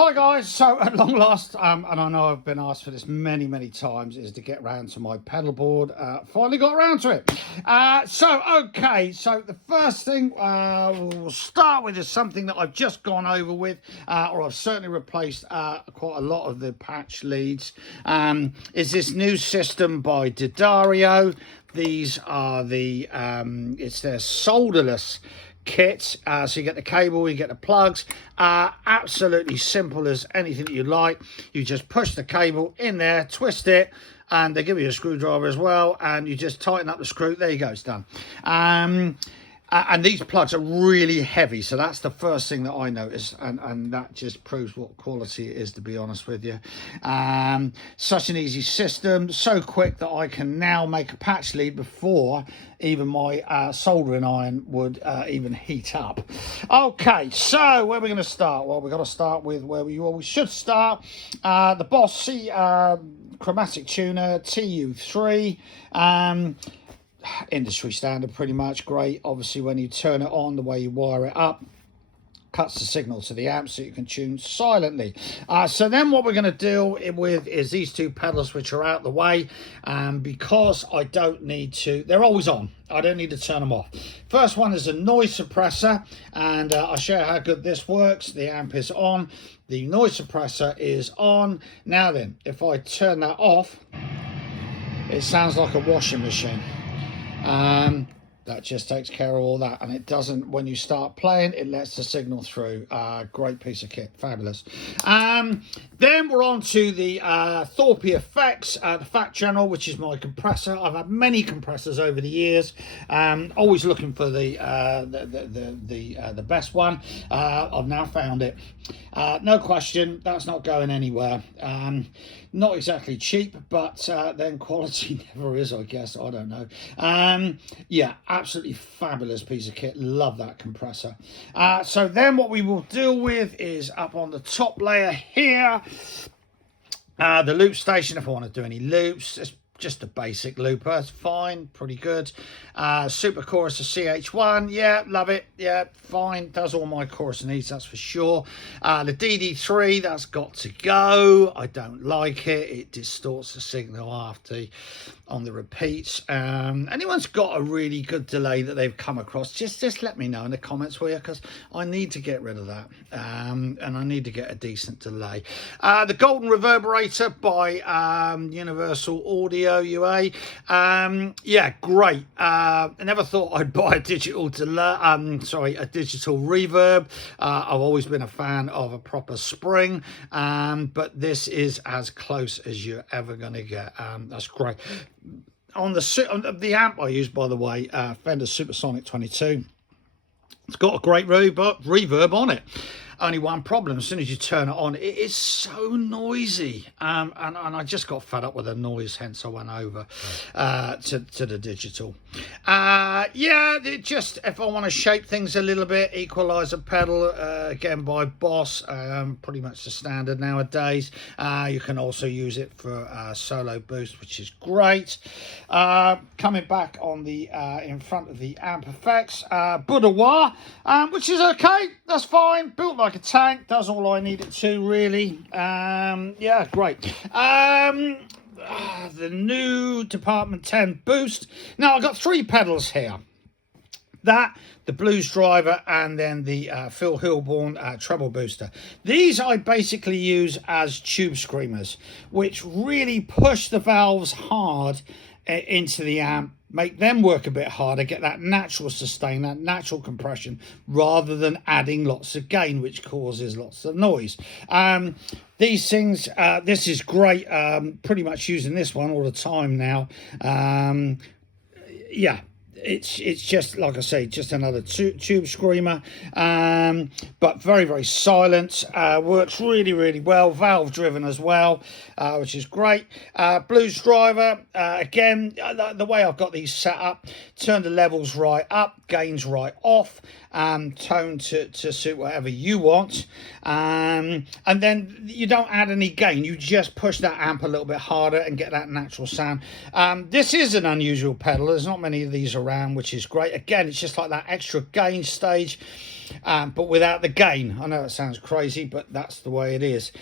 Hi guys, so at long last, and I know I've been asked for this many times, is to get round to my pedal board. Finally got around to it. So the first thing we'll start with is something that I've just gone over with, or I've certainly replaced quite a lot of the patch leads, is this new system by Daddario. These are the, it's their solderless kit, so you get the cable, you get the plugs, absolutely simple as anything that you like. You just push the cable in there, twist it, and they give you a screwdriver as well, and you just tighten up the screw. There you go, it's done. And these plugs are really heavy, so that's the first thing that I noticed, and that just proves what quality it is, to be honest with you. Such an easy system, so quick that I can now make a patch lead before even my soldering iron would even heat up. Okay, so where are we going to start? Well, we've got to start with where we always should start. The Boss C chromatic tuner TU3. Industry standard, pretty much. Great. Obviously, when you turn it on, the way you wire it up cuts the signal to the amp so you can tune silently. So then what we're going to deal with is these two pedals, which are out the way, because I don't need to, they're always on, I don't need to turn them off. First one is a noise suppressor, and I'll show you how good this works. The amp is on, the noise suppressor is on. Now then, if I turn that off, it sounds like a washing machine. That just takes care of all that, and it doesn't, when you start playing, it lets the signal through. Great piece of kit, fabulous. Then we're on to the Thorpe effects, the Fat Channel, which is my compressor. I've had many compressors over the years, always looking for the best one. I've now found it. No question, that's not going anywhere. Not exactly cheap, but then quality never is, I guess. I don't know. Yeah, absolutely fabulous piece of kit. Love that compressor. So then what we will deal with is up on the top layer here, the loop station. If I want to do any loops, it's just a basic looper. It's fine, pretty good. Super chorus of CH1, yeah, love it. Yeah, fine, does all my chorus needs, that's for sure. The DD3, that's got to go. I don't like it. It distorts the signal after on the repeats. Anyone's got a really good delay that they've come across, just let me know in the comments, will you? Because I need to get rid of that, and I need to get a decent delay. The golden reverberator by Universal Audio UA. Yeah, great. I never thought I'd buy a digital a digital reverb. I've always been a fan of a proper spring, but this is as close as you're ever going to get. That's great. On the amp I use, by the way, Fender Supersonic 22. It's got a great reverb on it. Only one problem: as soon as you turn it on, it is so noisy, and I just got fed up with the noise, hence I went over to the digital. Yeah, it just, if I want to shape things a little bit, equalizer pedal, again by Boss, pretty much the standard nowadays. You can also use it for solo boost, which is great. Coming back on the in front of the amp effects, Boudoir, which is okay, that's fine, built like a tank, does all I need it to, really. Yeah, great. The new Department 10 boost. Now I've got three pedals here, the Blues Driver, and then the Phil Hilborn treble booster. These I basically use as tube screamers, which really push the valves hard into the amp, make them work a bit harder, get that natural sustain, that natural compression, rather than adding lots of gain, which causes lots of noise. These things, this is great. Pretty much using this one all the time now. Yeah, it's just, like I say, just another tube screamer, but very silent. Works really well, valve driven as well, which is great. Blues Driver, again, the way I've got these set up, turn the levels right up, gains right off, tone to suit whatever you want, and then you don't add any gain, you just push that amp a little bit harder and get that natural sound. This is an unusual pedal, there's not many of these around. around, which is great. Again, it's just like that extra gain stage, but without the gain. I know it sounds crazy, but that's the way it is.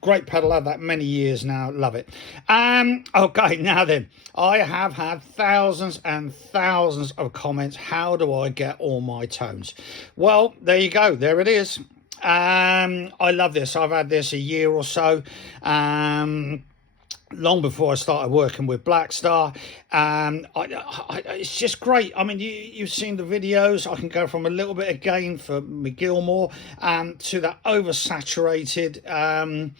Great pedal, had that many years now, love it. Okay, now then, I have had thousands and thousands of comments. How do I get all my tones? Well, there you go, there it is. I love this. I've had this a year or so. Long before I started working with Blackstar. It's just great. I mean, you've seen the videos. I can go from a little bit of gain for my Gilmore to that oversaturated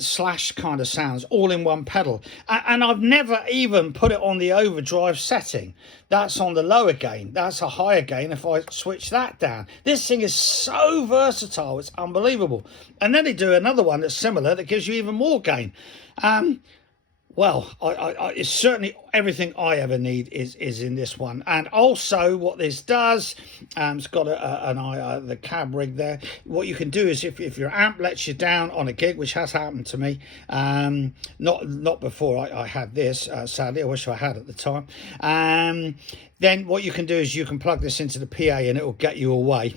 slash kind of sounds all in one pedal, and I've never even put it on the overdrive setting. That's on the lower gain. That's a higher gain if I switch that down. This thing is so versatile, it's unbelievable. And then they do another one that's similar that gives you even more gain. Well, it's certainly everything I ever need is in this one. And also what this does, it's got the cab rig there. What you can do is if your amp lets you down on a gig, which has happened to me, not before I had this, sadly, I wish I had at the time. Then what you can do is you can plug this into the PA and it will get you away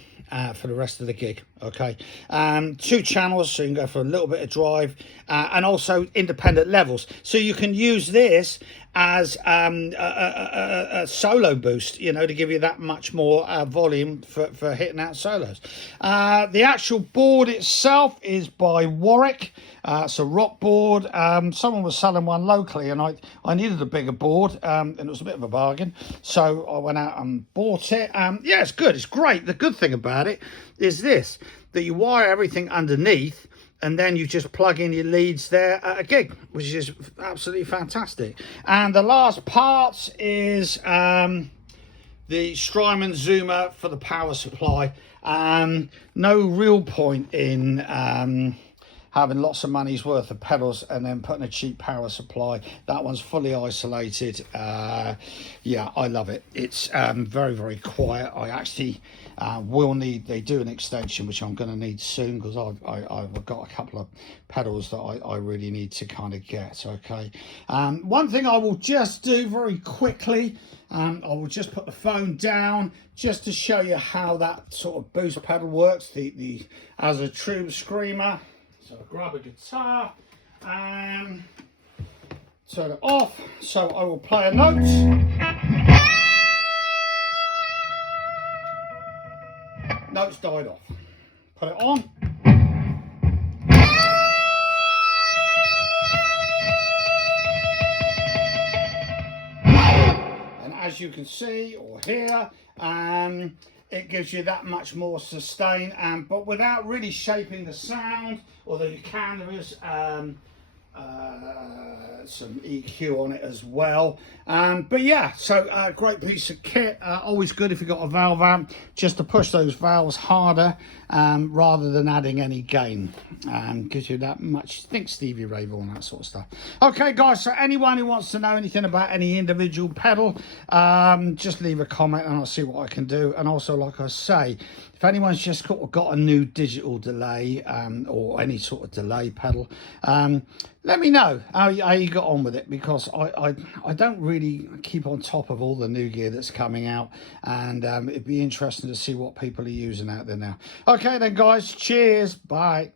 for the rest of the gig. Okay, 2 channels, so you can go for a little bit of drive, and also independent levels, so you can use this as a solo boost, you know, to give you that much more volume for hitting out solos. The actual board itself is by Warwick. It's a rock board. Someone was selling one locally, and I needed a bigger board, and it was a bit of a bargain, so I went out and bought it. Yeah, it's good, it's great. The good thing about it is this, that you wire everything underneath, and then you just plug in your leads there at a gig, which is absolutely fantastic. And the last part is the Strymon Zoomer for the power supply. No real point in having lots of money's worth of pedals and then putting a cheap power supply. That one's fully isolated. Yeah, I love it. It's very, very quiet. I actually will need, they do an extension, which I'm going to need soon, because I've got a couple of pedals that I really need to kind of get. Okay, one thing I will just do very quickly, I will just put the phone down just to show you how that sort of boost pedal works, the as a true screamer. So I grab a guitar and turn it off. So I will play a note. Notes died off. Put it on. And as you can see or hear, it gives you that much more sustain, but without really shaping the sound, although you can, there is some EQ on it as well. But yeah, so great piece of kit. Always good if you've got a valve amp, just to push those valves harder rather than adding any gain. Gives you that much, think Stevie Ray Vaughan, that sort of stuff. Okay guys, so anyone who wants to know anything about any individual pedal, just leave a comment and I'll see what I can do. And also, like I say, if anyone's just got a new digital delay or any sort of delay pedal, let me know how you got on with it, because I don't really keep on top of all the new gear that's coming out, and it'd be interesting to see what people are using out there now. Okay then guys, cheers, bye.